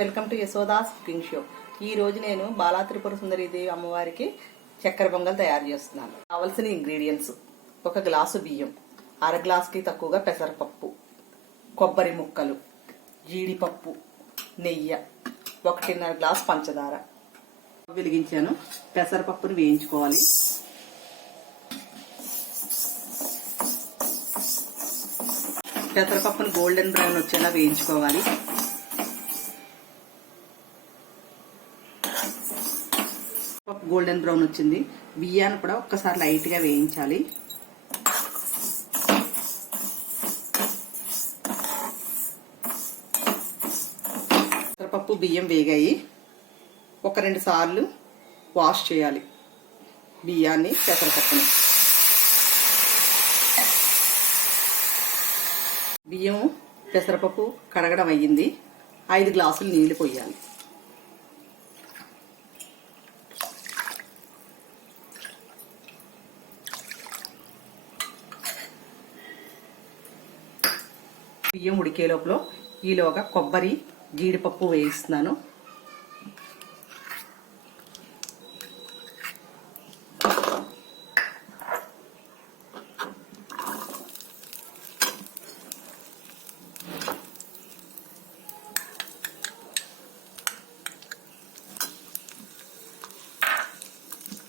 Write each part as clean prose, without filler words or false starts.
Welcome to Yashoda's cooking show. ఈ రోజు నేను బాలా త్రిపుర సుందరి దేవి అమ్మవారికి చక్కెర పొంగల్ తయారు చేస్తున్నాను. కావలసిన ఇంగ్రీడియంట్స్: 1 గ్లాసు బియ్యం, అర గ్లాసుకి తక్కువగా పెసరపప్పు, కొబ్బరి ముక్కలు, జీడిపప్పు, నెయ్యి, 1.5 గ్లాసు పంచదార. వెలిగించాను. పెసరపప్పుని వేయించుకోవాలి. పెసరపప్పుని గోల్డెన్ బ్రౌన్ వచ్చేలా వేయించుకోవాలి. పప్పు గోల్డెన్ బ్రౌన్ వచ్చింది. బియ్యాన్ని కూడా ఒక్కసారి లైట్గా వేయించాలి. పెసరపప్పు బియ్యం వేగాయి. 1-2 సార్లు వాష్ చేయాలి బియ్యాన్ని, పెసరపప్పుని. బియ్యం పెసరపప్పు కడగడం అయ్యింది. 5 గ్లాసులు నీళ్లు పోయాలి. బియ్యం ఉడికే లోపల ఈలోగా కొబ్బరి, జీడిపప్పు వేయిస్తున్నాను.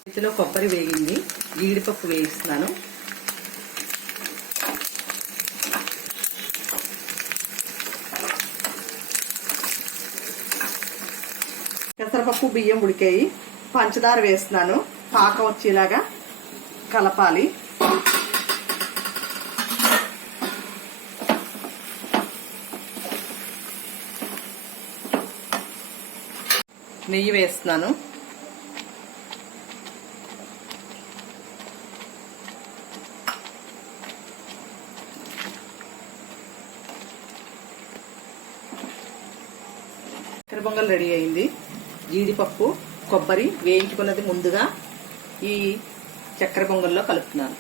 ఇందులో కొబ్బరి వేగింది, జీడిపప్పు వేయిస్తున్నాను. పెసరపప్పు బియ్యం ఉడికాయి. పంచదార వేస్తున్నాను. పాకం వచ్చేలాగా కలపాలి. నెయ్యి వేస్తున్నాను. చక్కెర పొంగల్ రెడీ అయింది. జీడిపప్పు, కొబ్బరి వేయించుకున్నది ముందుగా ఈ చక్కెర పొంగల్లో కలుపుతున్నాను.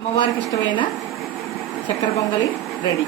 అమ్మవారికి ఇష్టమైన చక్కెర పొంగలి రెడీ.